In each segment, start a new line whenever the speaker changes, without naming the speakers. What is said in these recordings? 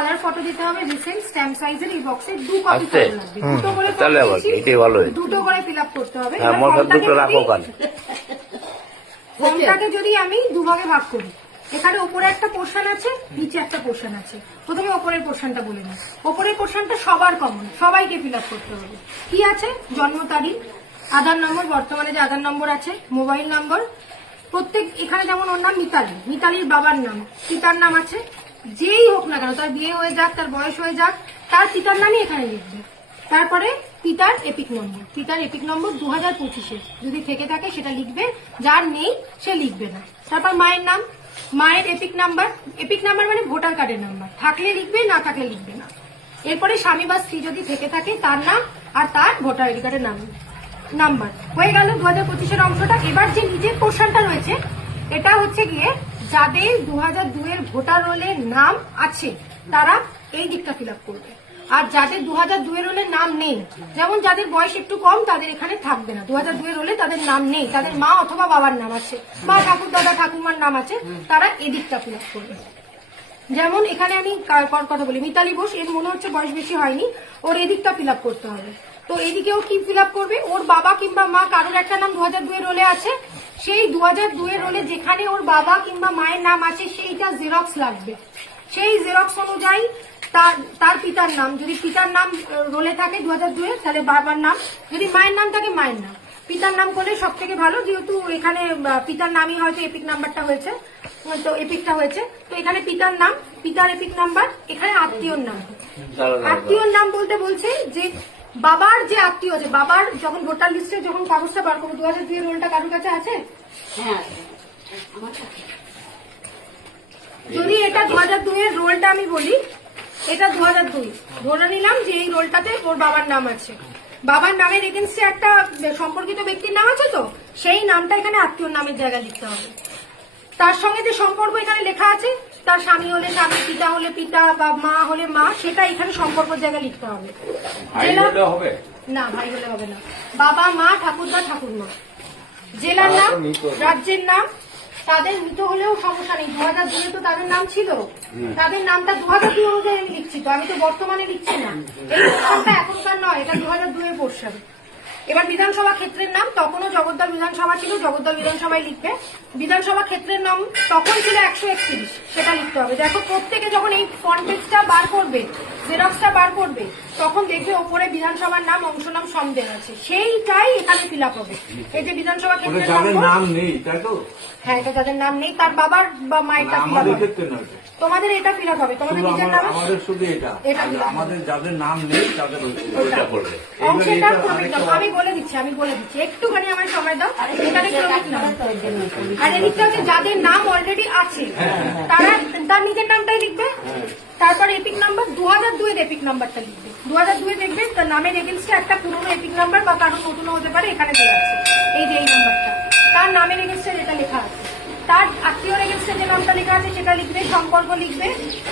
Colour photo দিতে হবে recent stamp সাইজের এই বক্সে দু কপি। লাগবে। দুটো করে
তাহলে আবার এটাই ভালো।
দুটো করে ফিল আপ করতে হবে।
হ্যাঁ
এবার
মোর
ফর্মটাকে
দুটো রাখো কান
ফর্মটাকে যদি আমি দুভাগে ভাগ করি এখানে উপরে একটা পোর্শন আছে নিচে একটা পোর্শন আছে। প্রথমে ওপরের পোর্শনটা বলে নিই। ওপরের পোর্শনটা সবার কমন সবাইকে ফিল আপ করতে হবে। কি আছে? জন্ম তারিখ আধার নম্বর বর্তমানে যে আধার নম্বর আছে মোবাইল নম্বর প্রত্যেক এখানে যেমন ওর নাম মিতালি মিতালির বাবার নাম পিতার নাম আছে যেই হোক না কেন, তার বিয়ে হয়ে যাক, তার বয়স হয়ে যাক, তার পিতার নামই এখানে লিখবে। তারপরে পিতার এপিক নম্বর পিতার এপিক নম্বর দু হাজার পঁচিশে। যদি থেকে থাকে, সেটা লিখবে। যার নেই, সে লিখবে না। তারপর মায়ের নাম। মায়ের এপিক নাম্বার এপিক নাম্বার মানে ভোটার কার্ডের নাম্বার থাকলে লিখবে, না থাকলে লিখবে না। এরপরে স্বামী বা স্ত্রী যদি থেকে থাকে, তার নাম আর তার ভোটার আইডি কার্ডের নাম নাম্বার হয়ে গেল দু হাজার পঁচিশের অংশটা। এবার যে নিজের পোর্শনটা রয়েছে, এটা হচ্ছে গিয়ে যাদের দু হাজার দুয়ের ভোটার রোলের নাম আছে, তারা এই দিকটা ফিল করবে। আর যাদের দু হাজার দুয়ের রোলের নাম নেই, যেমন যাদের বয়স একটু কম, তাদের এখানে থাকবে না। দু হাজার দুয়ের রোলে তাদের নাম নেই, তাদের মা অথবা বাবার নাম আছে, বা ঠাকুর দাদা ঠাকুমার নাম আছে, তারা এদিকটা ফিল করবে। যেমন এখানে আমি কথা বলি, মিতালি বোস, এর মনে হচ্ছে বয়স বেশি হয়নি, ওর এদিকটা ফিল করতে হবে। তো এদিকেও কি ফিল করবে? ওর বাবা কিংবা মা কারোর একটা নাম দু হাজার দুয়ের রোলে আছে। সেই দু হাজার দুয়ের রোলে যেখানে ওর বাবা কিংবা মায়ের নাম আছে সেইটা জেরক্স লাগবে। সেই জেরক্স অনুযায়ী তার তার পিতার নাম। যদি পিতার নাম রোলে থাকে দু হাজার দুয়ের তাহলে বাবার নাম। যদি মায়ের নাম থাকে মায়ের নাম। পিতার নাম করলে সব থেকে ভালো যেহেতু এখানে পিতার নামই হয়তো এপিক নাম্বারটা হয়েছে। তো এপিকটা হয়েছে। তো এখানে পিতার নাম পিতার এপিক নাম্বার এখানে আত্মীয়র নাম। আত্মীয়র নাম বলতে বলছে যে বাবার যে আত্মীয় আছে বাবার যখন ভোটার লিস্টে যখন কাগজটা বার করব দু হাজার দুই রোলটা কারোর কাছে আছে?
হ্যাঁ আমার কাছে।
যদি এটা দু হাজার দুই এর রোলটা আমি বলি এটা দু হাজার দুই। ধরে নিলাম যে এই রোলটাতে ওর বাবার নাম আছে। বাবার নামের এগেনস্টে একটা সম্পর্কিত ব্যক্তির নাম আছে তো? সেই নামটা এখানে আত্মীয়র নামের জায়গায় লিখতে হবে। তার সঙ্গে যে সম্পর্ক এখানে লেখা আছে তার স্বামী হলে স্বামী পিতা হলে পিতা বা মা হলে মা সেটা এখানে সম্পর্ক জায়গায় লিখতে হবে।
হবে?
না ভাই বলে হবে না। বাবা মা ঠাকুরদা ঠাকুরমা। জেলার নাম রাজ্যের নাম তাদের মৃত হলেও সমস্যা নেই। দু হাজার দুয়ে তো তাদের নাম ছিল। তাদের নামটা দু হাজার দুই অনুযায়ী আমি লিখছি তো আমি তো বর্তমানে লিখছি না। এই পোর্শনটা এখনকার নয় এটা দু হাজার দুয়ের পোর্শন এবার বিধানসভা ক্ষেত্রের নাম তখনও জগদ্দল বিধানসভা ছিল, জগদ্দল বিধানসভায় লিখবে। বিধানসভা ক্ষেত্রের নাম তখন ছিল একশো একত্রিশ, সেটা লিখতে হবে। দেখো প্রত্যেকে যখন এই ফন্টেজটা বার করবে জেরক্সটা বার করবে তখন দেখবে ওপরে বিধানসভার নাম অংশ নাম সম দেওয়া আছে। সেইটাই এখানে ফিল আপ হবে। এই যে বিধানসভা নম্বর,
নাম নেই তাই তো?
হ্যাঁ এটা যাদের নাম নেই তার বাবার বা মায়েরটা ফিল আপ হবে। তোমাদের এটা ফিল আপ হবে। তোমাদের নিজের নাম?
আমাদের শুধু এটা।
এটা
আমাদের যাদের নাম নেই তাদের হচ্ছে
করবে।
অংশটা আমি বলে দিচ্ছি আমি বলে দিচ্ছি। একটুখানি আমার সময় দাও এখানে ক্রমিক নাম আর এদিকটা হচ্ছে যাদের নাম অলরেডি আছে তারা তার নিজের নামটাই লিখবে? তারপর এপিক নাম্বার দু হাজার দুয়ের এপিক নাম্বারটা লিখবে। দু হাজার দুয়ে দেখবে তার নামের এগেনস্টে একটা পুরোনো এপিক নাম্বার বা কারও নতুনও হতে পারে, এখানে দেওয়া আছে। এই যে এই নাম্বারটা তার নামের এগেনস্টে যেটা লেখা আছে। তার আত্মীয়র এগেনস্টে যে নামটা লেখা আছে, সেটা লিখবে, সম্পর্ক লিখবে,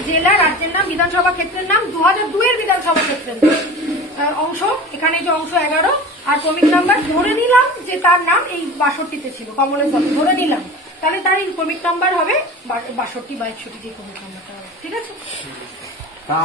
জেলা, রাজ্যের নাম, বিধানসভা ক্ষেত্রের নাম দু হাজার দুয়ের বিধানসভা ক্ষেত্রের অংশ, এখানে যে অংশ এগারো, আর ক্রমিক নাম্বার ধরে নিলাম যে তার নাম এই বাষট্টিতে ছিল, কমলের ধরে নিলাম। তাহলে তার ইনকমিক নাম্বার হবে বাষট্টি বা একষট্টি যে ক্রমিক নাম্বারটা হবে, ঠিক আছে?
তা